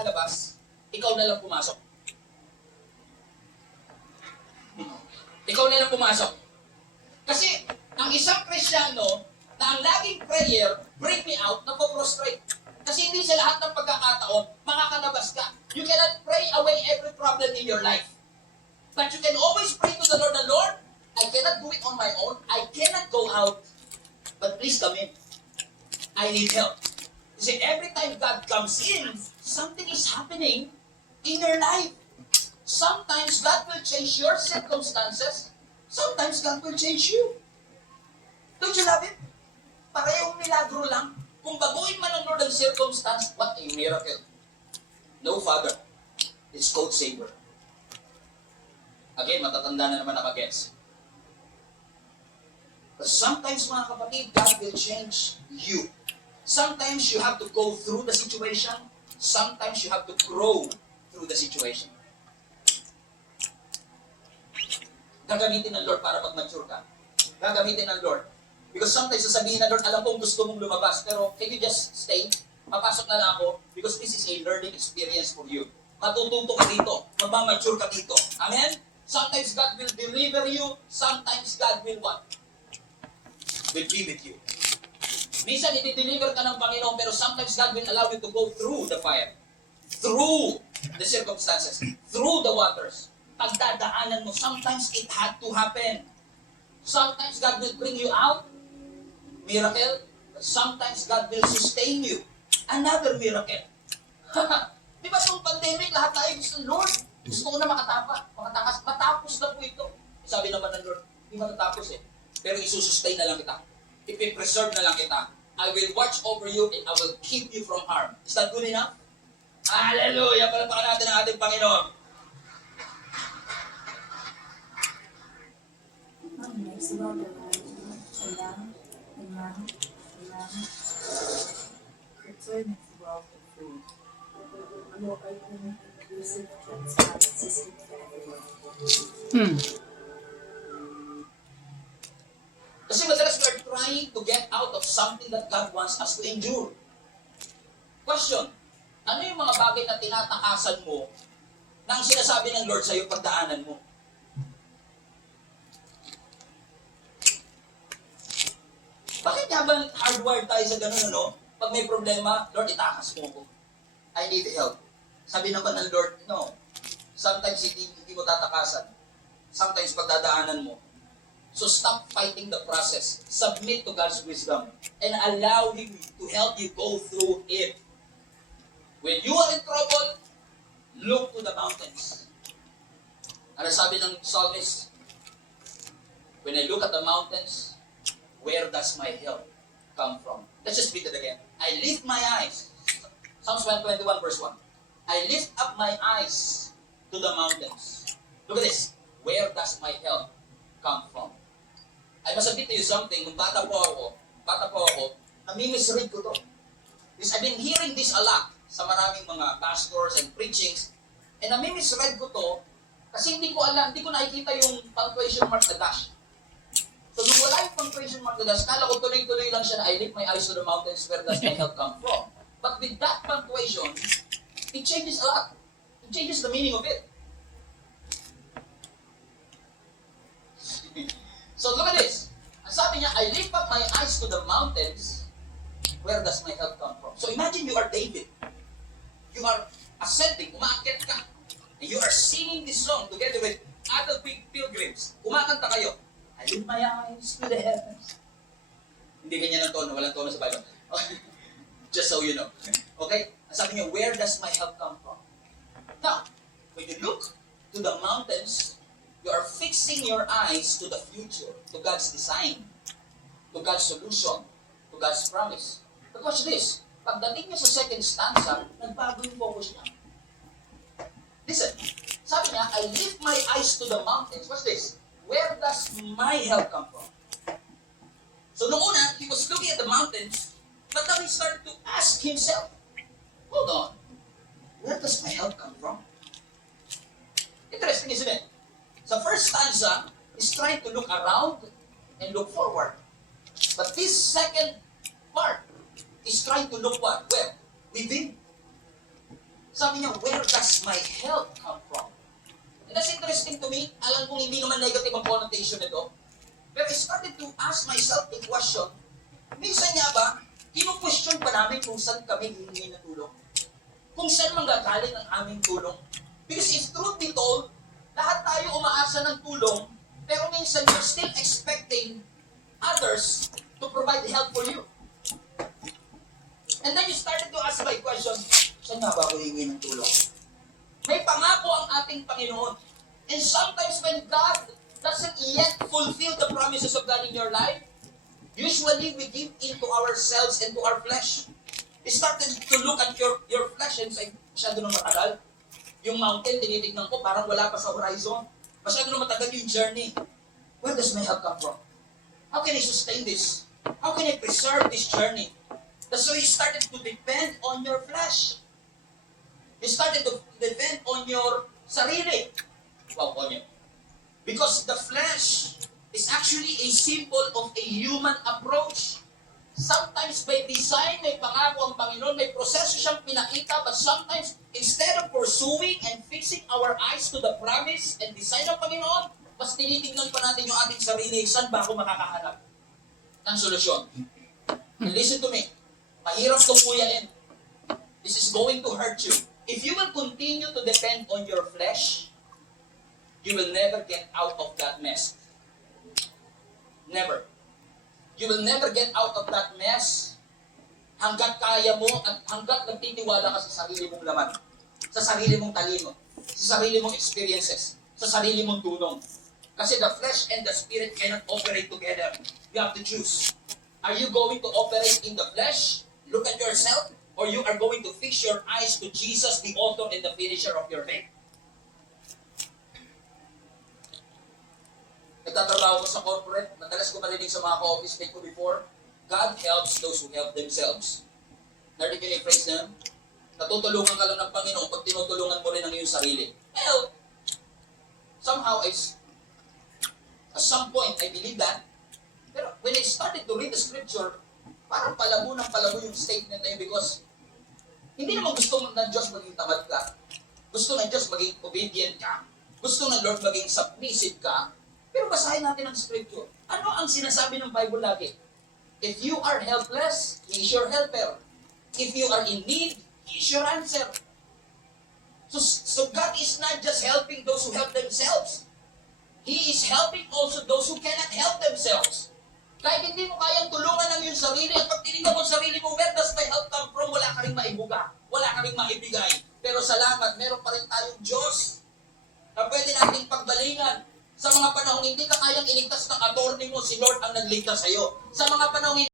lalabas, ikaw na lang pumasok. Ikaw na lang pumasok. Kasi, ang isang Kristyano, na ang laging prayer, bring me out, napoprostrate. Kasi hindi sa lahat ng pagkakataon, makakalabas ka. You cannot pray away every problem in your life. But you can always pray to the Lord, I cannot do it on my own, I cannot go out, but please come in. I need help. Kasi every time God comes in, something is happening in your life. Sometimes God will change your circumstances. Sometimes God will change you. Don't you love it? Parehong milagro lang. Kung baguhin man ng Lord ang circumstance, what a miracle. No, Father. It's code saver. Again, matatanda na naman ang against. But sometimes, mga kapatid, God will change you. Sometimes you have to go through the situation. Sometimes you have to grow through the situation. Gagamitin ng Lord para mag-mature ka. Gagamitin ng Lord. Because sometimes sasabihin ng Lord, alam kong gusto mong lumabas, pero can you just stay? Papasok na lang ako because this is a learning experience for you. Matututo ka dito. Magmamature ka dito. Amen? Sometimes God will deliver you. Sometimes God will what? Will be with you. Minsan, i-deliver ka ng Panginoon, pero sometimes God will allow you to go through the fire. Through the circumstances. Through the waters. Pagdadaanan mo, sometimes it had to happen. Sometimes God will bring you out. Miracle. Sometimes God will sustain you. Another miracle. Di ba yung pandemic, lahat tayo gusto, Lord, gusto ko na makatakas, matapos na po ito. Sabi naman ng Lord, hindi matatapos eh. Pero isusustain na lang kita. Ipipreserve na lang kita. I will watch over you and I will keep you from harm. Is that good enough? Hallelujah! Palapakan natin ang ating Panginoon. Next about the alam. Ito ay next about the food. Ano ay kung inclusive transparent system for everyone. Kasi madalas we are trying to get out of something that God wants us to endure. Question, ano yung mga bagay na tinatakasan mo na ang sinasabi ng Lord sa'yo pagdaanan mo? Bakit nga ba hardwired tayo sa ganun, ano? Pag may problema, Lord, itakas mo ko. I need help. Sabi naman ng Lord, no. Sometimes hindi mo tatakasan. Sometimes pagdadaanan mo. So stop fighting the process. Submit to God's wisdom and allow Him to help you go through it. When you are in trouble, look to the mountains. Ano sabi ng psalmist? When I look at the mountains, where does my help come from? Let's just read it again. I lift my eyes. Psalms 121 verse 1. I lift up my eyes to the mountains. Look at this. Where does my help come from? I must admit to you something. Nung bata po ako, nami-misread ko to. Because I've been hearing this a lot sa maraming mga pastors and preachings. And nami-misread ko to kasi hindi ko nakikita yung punctuation mark na dash. So nung wala yung punctuation mark na dash, kala ko tuloy-tuloy lang siya na I lift my eyes to the mountains, where does my help come from? But with that punctuation, it changes a lot. It changes the meaning of it. So look at this. Ang sabi niya, I lift up my eyes to the mountains, where does my help come from? So imagine you are David. You are ascending, umaakyat ka. And you are singing this song together with other big pilgrims. Kumakanta kayo. I lift my eyes to the heavens. Hindi ganyan ang tono, walang tono sa Bible. Just so you know. Okay? Ang sabi niya, where does my help come from? Now, when you look to the mountains, you are fixing your eyes to the future, to God's design, to God's solution, to God's promise. But watch this. Pagdating niya sa second stanza, nagbago yung focus niya. Listen. Sabi niya, I lift my eyes to the mountains. Watch this. Where does my help come from? So noong una, he was looking at the mountains, but now he started to ask himself, hold on, where does my help come from? Interesting, isn't it? So first stanza is trying to look around and look forward. But this second part is trying to look what? Where? Within. Sabi niya, where does my help come from? And that's interesting to me. Alam kong hindi naman negative ang connotation nito. Pero I started to ask myself a question. Minsan nga ba, kinu-question pa namin kung saan kami hihingi ng tulong? Kung saan manggagaling ang aming tulong? Because if truth be told, lahat tayo umaasa ng tulong, pero minsan you're still expecting others to provide help for you. And then you started to ask my question, saan nga ba ako hihingi ng tulong? May pangako ang ating Panginoon. And sometimes when God doesn't yet fulfill the promises of God in your life, usually we give in to ourselves and to our flesh. We started to look at your flesh and say, masyado nang matagal. Yung mountain, tinitignan ko, parang wala pa sa horizon. Masyado nang matagal yung journey. Where does my help come from? How can I sustain this? How can I preserve this journey? That's why you started to depend on your flesh. You started to depend on your sarili. Wow, on you. Because the flesh is actually a symbol of a human approach. Sometimes by design, may pangako ang Panginoon, may proseso siyang pinakita, but sometimes, instead of pursuing and fixing our eyes to the promise and design ng Panginoon, mas tinitignan pa natin yung ating sarili, saan ba ako makakahanap ng solusyon? And listen to me, mahirap itong kuyain. This is going to hurt you. If you will continue to depend on your flesh, you will never get out of that mess. Never. You will never get out of that mess hanggat kaya mo at hanggat nagtitiwala ka sa sarili mong laman, sa sarili mong talino, sa sarili mong experiences, sa sarili mong tulong. Kasi the flesh and the spirit cannot operate together. You have to choose. Are you going to operate in the flesh, look at yourself, or you are going to fix your eyes to Jesus, the author and the finisher of your faith? Nagtatrabaho ko sa corporate, madalas ko marinig sa mga ka-office mate ko before, God helps those who help themselves. Narinig yun yung phrase na yun? Natutulungan ka lang ng Panginoon pag tinutulungan mo rin ang iyong sarili. Well, somehow, at some point, I believe that. Pero when I started to read the scripture, parang palabo ng palabo yung statement na yun because hindi naman gusto ng Diyos maging tamad ka. Gusto ng Diyos maging obedient ka. Gusto ng Lord maging submissive ka. Pero basahin natin ang scripture. Ano ang sinasabi ng Bible lagi? If you are helpless, He is your helper. If you are in need, He is your answer. So God is not just helping those who help themselves. He is helping also those who cannot help themselves. Kahit hindi mo kayang tulungan ang iyong sarili, at pag tinignan mo ang sarili mo, where does my help come from? Wala ka rin maibuga. Wala ka rin maibigay. Pero salamat, meron pa rin tayong Diyos na pwede nating pagbalingan. Sa mga panahong hindi ka kayang iligtas ng attorney mo, si Lord ang nagligtas sa iyo. Sa mga panahong